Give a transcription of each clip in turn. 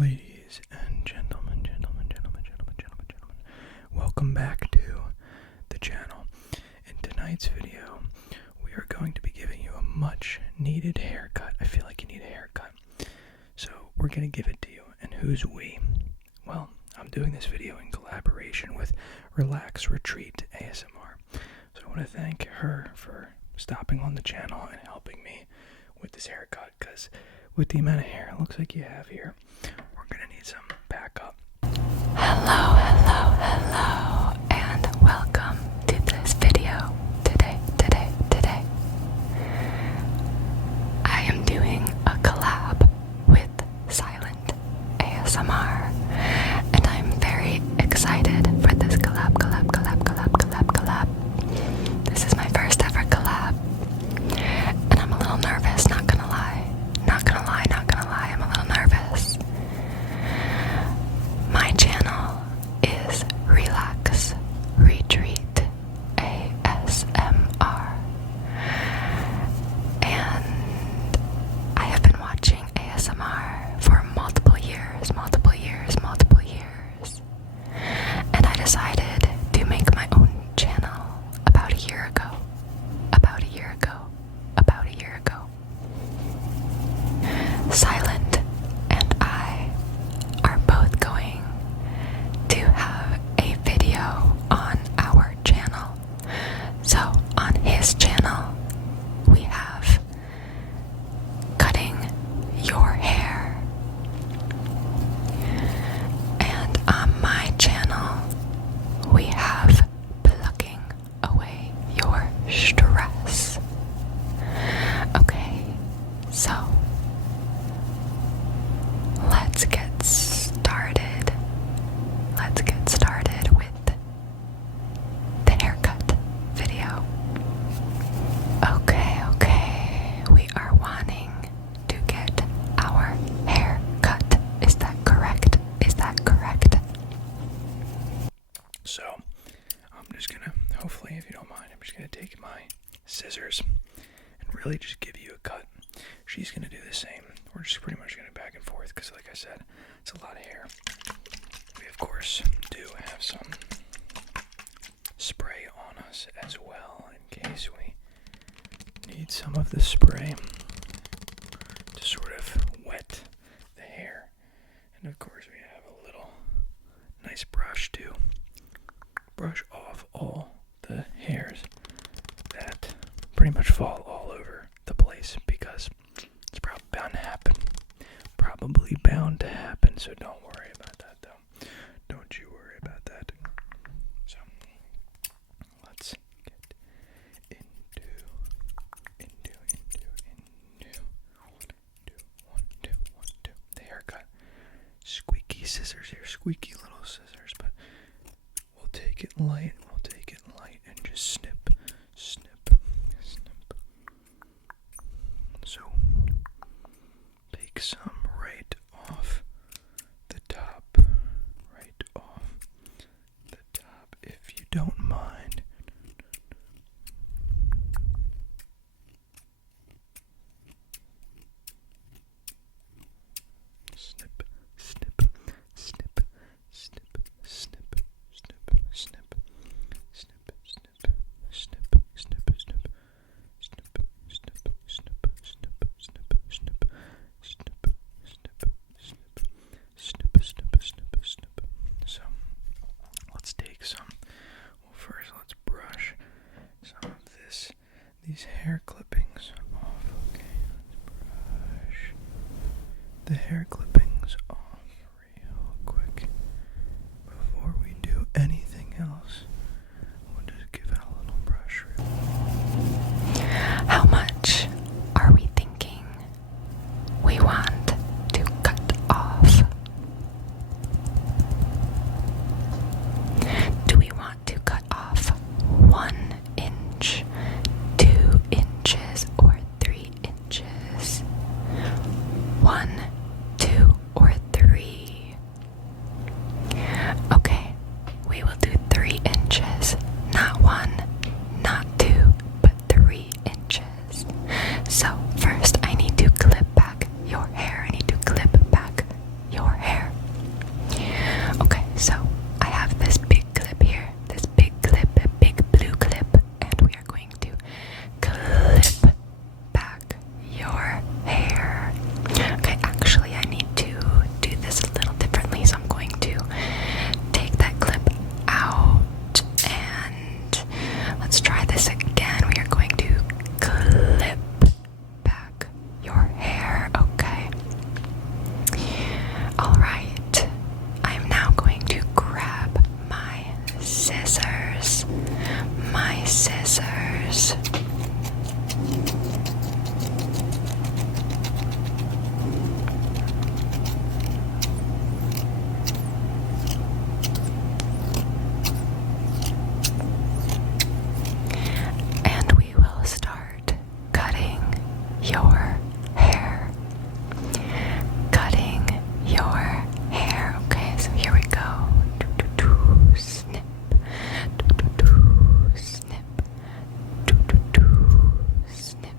Ladies and gentlemen, welcome back to the channel. In tonight's video, we are going to be giving you a much needed haircut. I feel like you need a haircut. So we're going to give it to you. And who's we? Well, I'm doing this video in collaboration with Relax Retreat ASMR. So I want to thank her for stopping on the channel and helping me with this haircut, because with the amount of hair it looks like you have here, we're gonna need some backup. Hello, and welcome to this video. Today, I am doing a collab with Silent ASMR, and I'm very excited for this collab. This is my first ever collab, and I'm a little nervous, not gonna lie, I'm a little nervous. My channel is Relax Retreat ASMR, and I have been watching ASMR for multiple years, and I decided to make my own channel about a year ago. Silent and I are both going to have a video on our channel. So on his channel, we have cutting your hair, and on my channel, we have plucking away your stress. Okay, so let's get started with the haircut video. Okay, we are wanting to get our hair cut. Is that correct? So I'm just gonna, hopefully if you don't mind, I'm just gonna take my scissors and really just give you a cut. She's gonna do the same. We're just pretty much gonna back and forth because, like I said, it's a lot of hair. We of course do have some spray on us as well in case we need some of the spray to sort of wet the hair. And of course we have a little nice brush to brush off all the hairs that pretty much fall all over the place, because it's probably bound to happen, so don't worry about that though. Don't you worry about that. So let's get into the haircut. Squeaky scissors here, squeaky little scissors, but we'll take it light and just snip. So take some right off the top, if you don't mind. Snip. So let's take some. Well, first let's brush some of these hair clippings off. Okay, let's brush the hair clippings off real quick before we do anything else. We'll just give it a little brush. How much are we thinking we want to cut off? Do we want to cut off 1 inch, 2 inches, or 3 inches? 1, 2, or 3? So I have this big clip here, this big clip, a big blue clip, and we are going to clip back your hair. Okay, actually I need to do this a little differently, so I'm going to take that clip out and let's try this again. We are going to clip back your hair, okay? Alright, I am now going to grab my scissors. My scissors. And we will start cutting your hair. Cutting your hair. Okay, so here we go. Snip. Snip. Snip.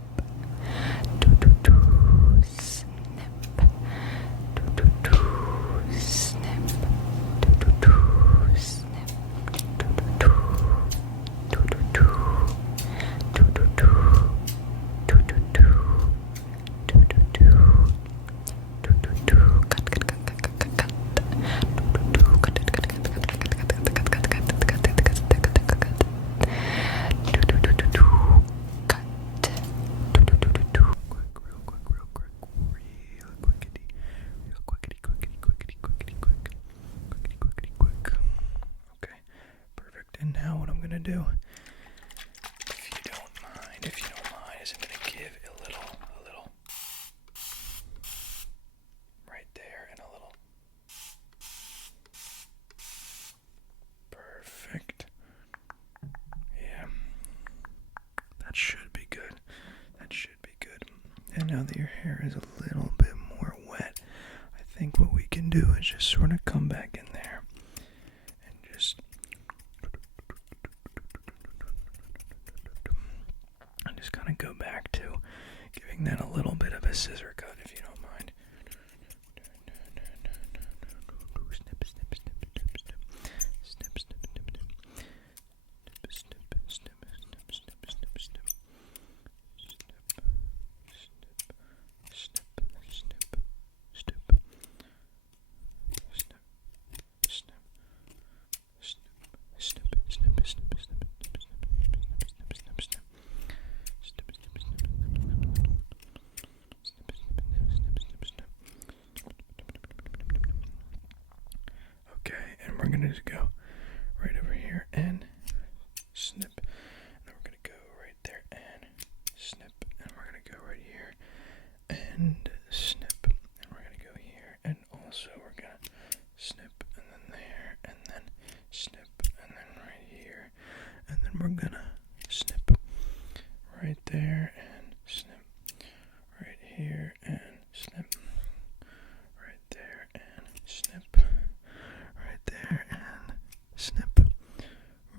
Okay, perfect. And now what I'm gonna do, if you don't mind, is I'm gonna give a little right there and a little. Perfect. Yeah. That should be good. That should be good. And now that your hair is a little bit more wet, I think what we can do is just sort of come back in there and just kind of go back to giving that a little bit of a scissor cut, if you don't mind. Snip, snip, snip, snip, snip. Snip, snip, snip, snip. Snip, snip, snip, snip, snip, snip, snip. Okay, and we're gonna just go right over here and snip, and then we're gonna go right there and snip, and we're gonna go right here and snip, and we're gonna go here, and also we're gonna snip, and then there, and then snip, and then right here, and then we're gonna snip right there and snip right here and snip right there and snip right there and snip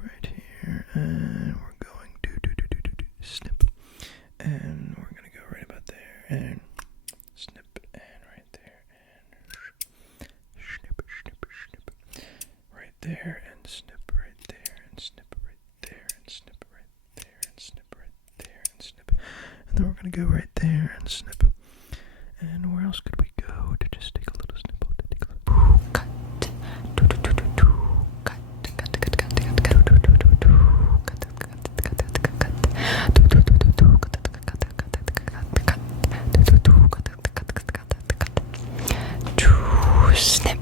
right here, and we're going to snip, and we're gonna go right about there and snip, and right there and snip, snip, snip right there and snip right there and snip right there and snip right there and snip right there and snip, and then we're gonna go right there and snip. And where else could we go to just take a little snip? Cut. Snip.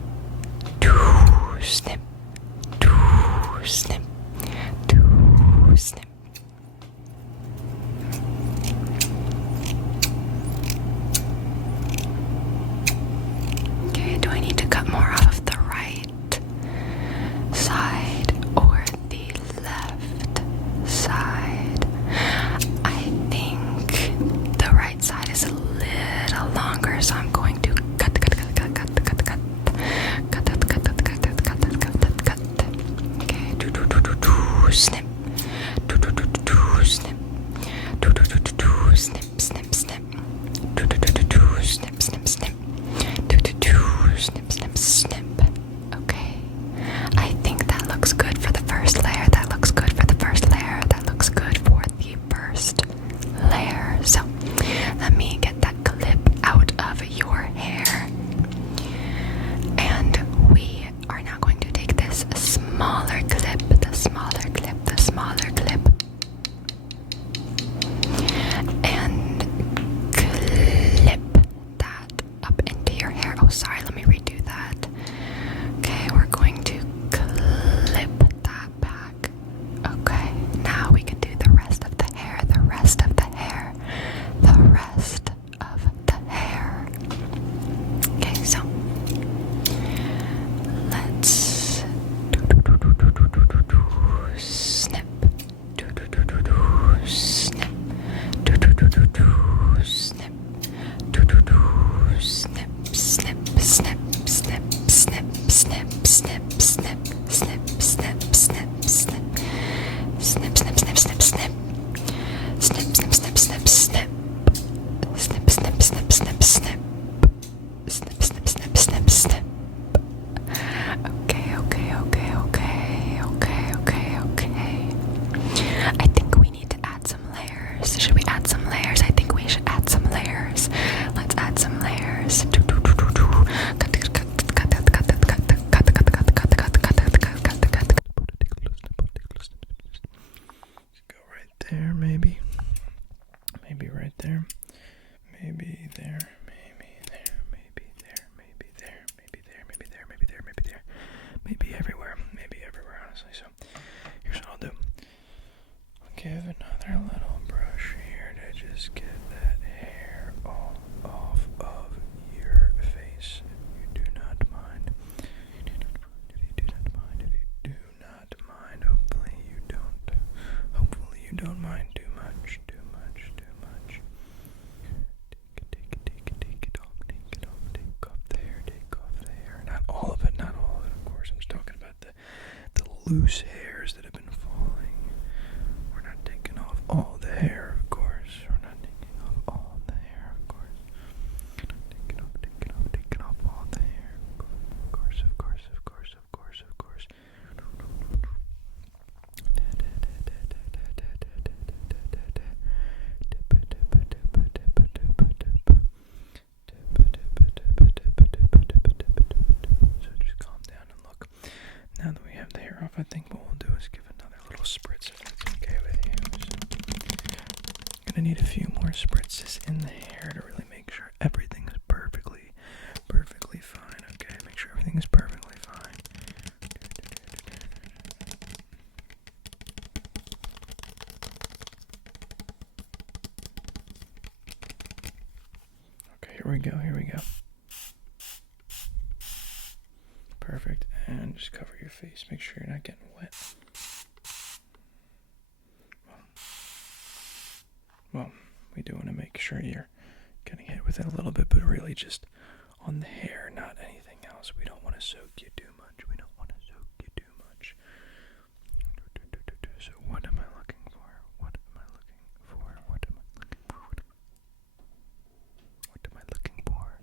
Snip. Snip. Snip. Okay, do I need to cut more out of the right side or the left side? I think the right side is a little longer, so I'm going to cut. Okay, snip. Snip. Snip, snip, snip. Snip, snip, snip. Snip, snip, snip. maybe everywhere, honestly. So here's what I'll do. I'll give another little brush here to just get that hair all off of your face. If you do not mind. Hopefully you don't mind too much. Take off the hair. Not all of it, of course. I'm just talking about the loose hairs that have been falling. We're not taking off all the hair, of course. Taking off all the hair. Of course. So just calm down and look. Now that we have the hair off, I think what we'll do is give another little spritz if that's okay with you. So, gonna need a few more spritzes in the hair to really make sure everything is perfectly fine. Okay, make sure everything is perfectly fine. Okay, here we go. Perfect. And just cover your face. Make sure you're not getting wet. Well, we do want to make sure you're getting hit with it a little bit, but really just on the hair, not anything else. We don't want to soak you too much. So what am I looking for? What am I looking for?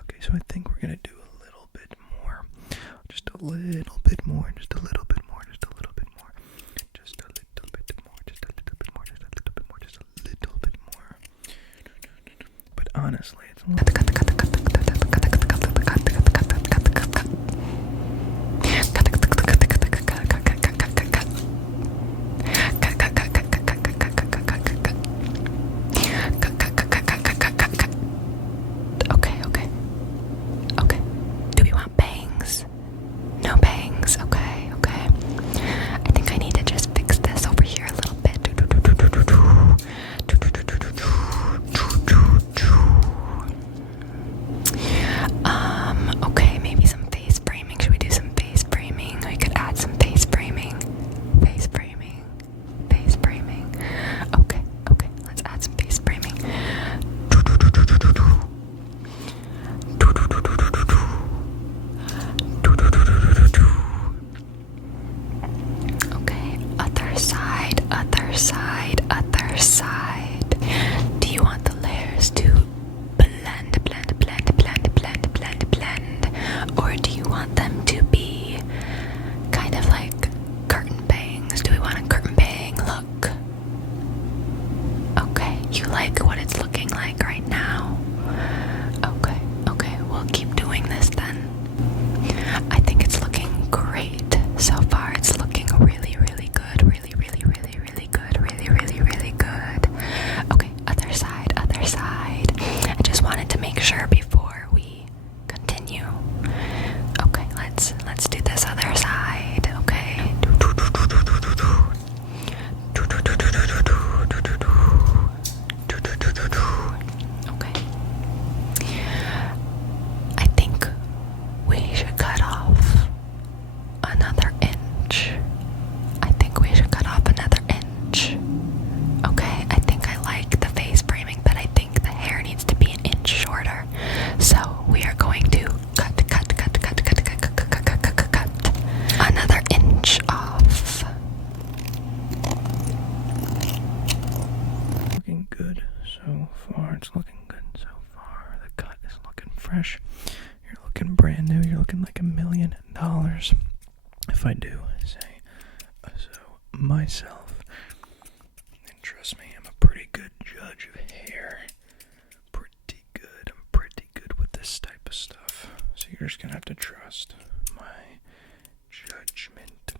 Okay, so I think we're going to do a little bit more. Just a little bit more. But honestly, it's a little Okay. Do we want bangs? No bangs. Okay. I think I need to just fix this over here a little bit. Okay, maybe some face framing. Should we do some face framing? We could add some face framing. Okay, let's add some face framing. Okay, other side. Do you want the layers to blend? Or do you want them to be kind of like curtain bangs? Do we want a curtain bang look? Okay, you like what it's looking like right now? Okay, we'll keep doing this then. I think it's looking great so far. It's looking really good. Really good. Okay, other side. I just wanted to make sure before we continue. Okay, let's do this other side. Okay. Okay. I think we should cut off another inch. Okay, I think I like the face framing, but I think the hair needs to be an inch shorter. So we are going to cut another inch off. looking good so far. It's looking good so far. The cut is looking fresh. You're looking brand new. You're looking like $1 million. If I do say so myself. And trust me, I'm a pretty good judge of hair. Pretty good. I'm pretty good with this type of stuff. So you're just gonna have to trust my judgment.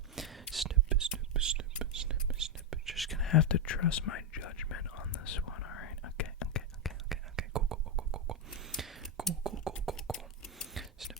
Snip. Just gonna have to trust my judgment on this one. Alright. Okay. Cool. Snip.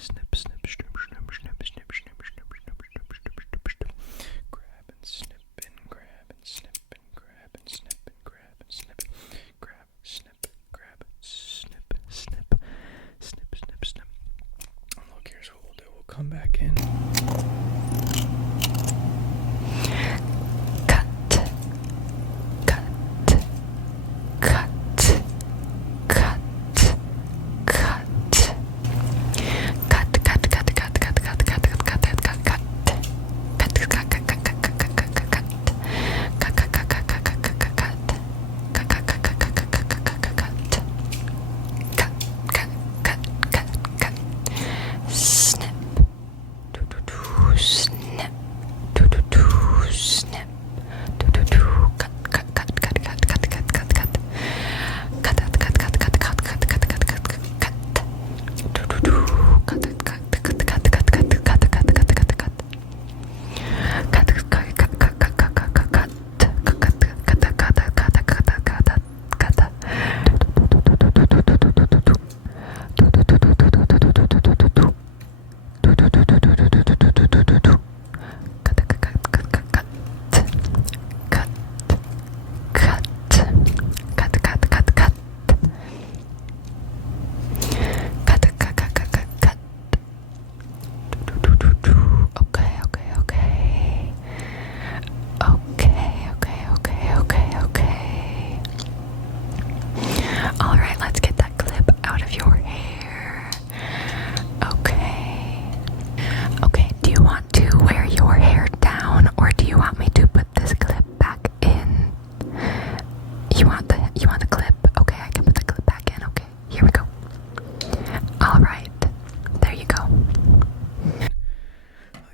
Snip, snip, snip, snip, snip, snip, snip, snip, snip, snip, snip, snip, snip. Grab and snip and grab and snip and grab and snip and grab and snip. Grab, snip, grab, snip, snip, snip, snip, snip. Look, here's what we'll do. We'll come back in.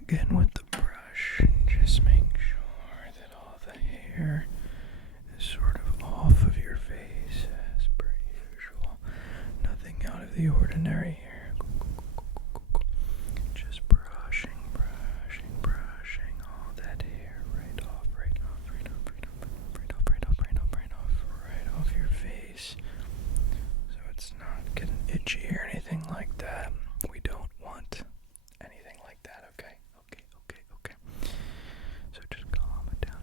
Again with the brush, just make sure that all the hair is sort of off of your face as per usual. Nothing out of the ordinary here. Just brushing all that hair right off your face. So it's not getting itchy or anything like that. We don't want anything like that, okay? Okay. So just calm it down.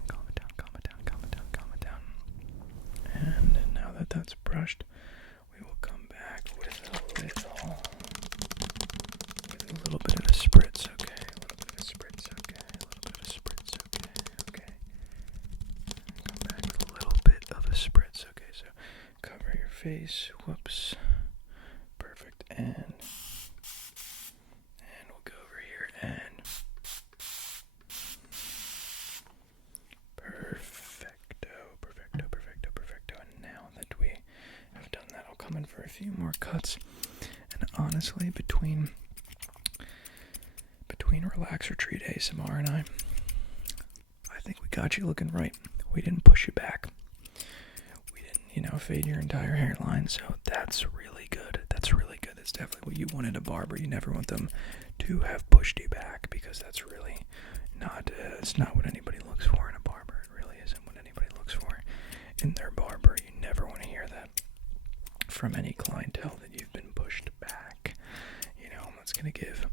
And now that that's brushed, we will come back with a little bit of a spritz, okay? A little bit of a spritz, okay? Come back with a little bit of a spritz, okay? So cover your face, whoops. Perfect, and we'll go over here and perfecto. And now that we have done that, I'll come in for a few more cuts. And honestly, between Relax or Treat ASMR and I think we got you looking right. We didn't push you back. We didn't, fade your entire hairline. So that's really good. That's definitely what you want in a barber. You never want them to have pushed you back, because that's really not, it's not what anybody looks for in a barber. It really isn't what anybody looks for in their barber. You never want to hear that from any clientele, that you've been pushed back. That's going to give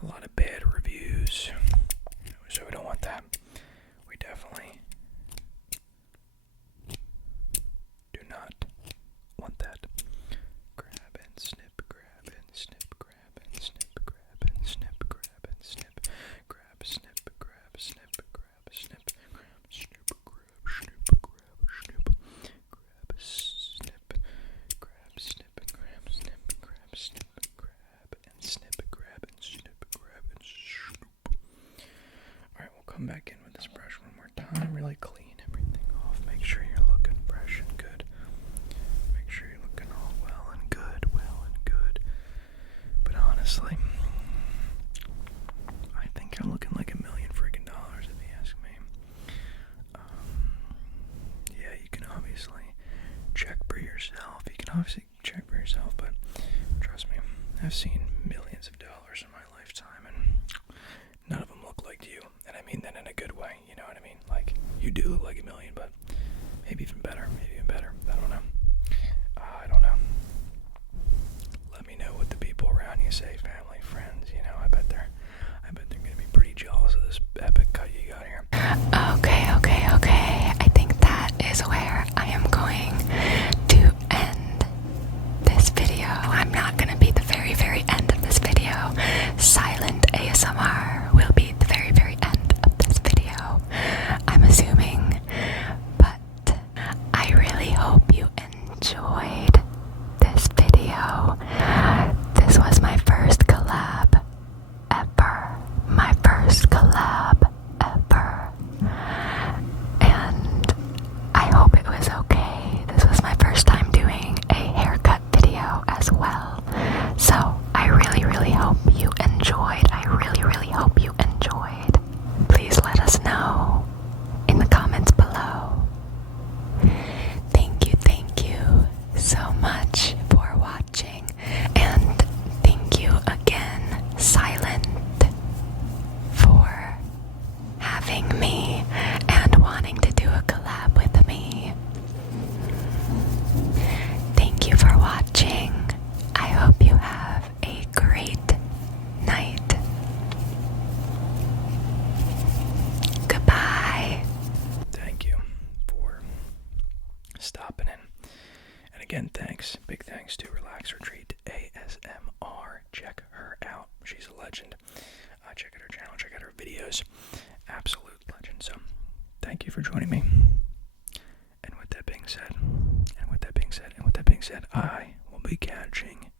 a lot of bad reviews. So we don't want that. We definitely do not want that. Grab and snip, grab and snip, grab and snip, grab and snip, grab and snip, grab, snip, grab, snip, grab, snip, grab, snip, grab, snip, grab, snip, grab, snip, grab, snip, grab, snip, grab, and snip, grab, and snip, grab, and snoop. Alright, we'll come back in with this brush one more time, really clean everything off, make sure you're looking fresh and good. Make sure you're looking all well and good. But honestly, I think you're looking like $1 million freaking dollars, if you ask me. Yeah, you can obviously check for yourself. But trust me, I've seen millions of dollars in my lifetime, and none of them look like you. And I mean that in a good way, you know what I mean? Like, you do look like $1 million, but maybe even better. I don't know. Let me know what the people around you say, family, friends. stopping in. And again, thanks, big thanks to Relax Retreat ASMR. Check her out. She's a legend. Check out her channel, check out her videos. Absolute legend. So, thank you for joining me. And with that being said, I will be catching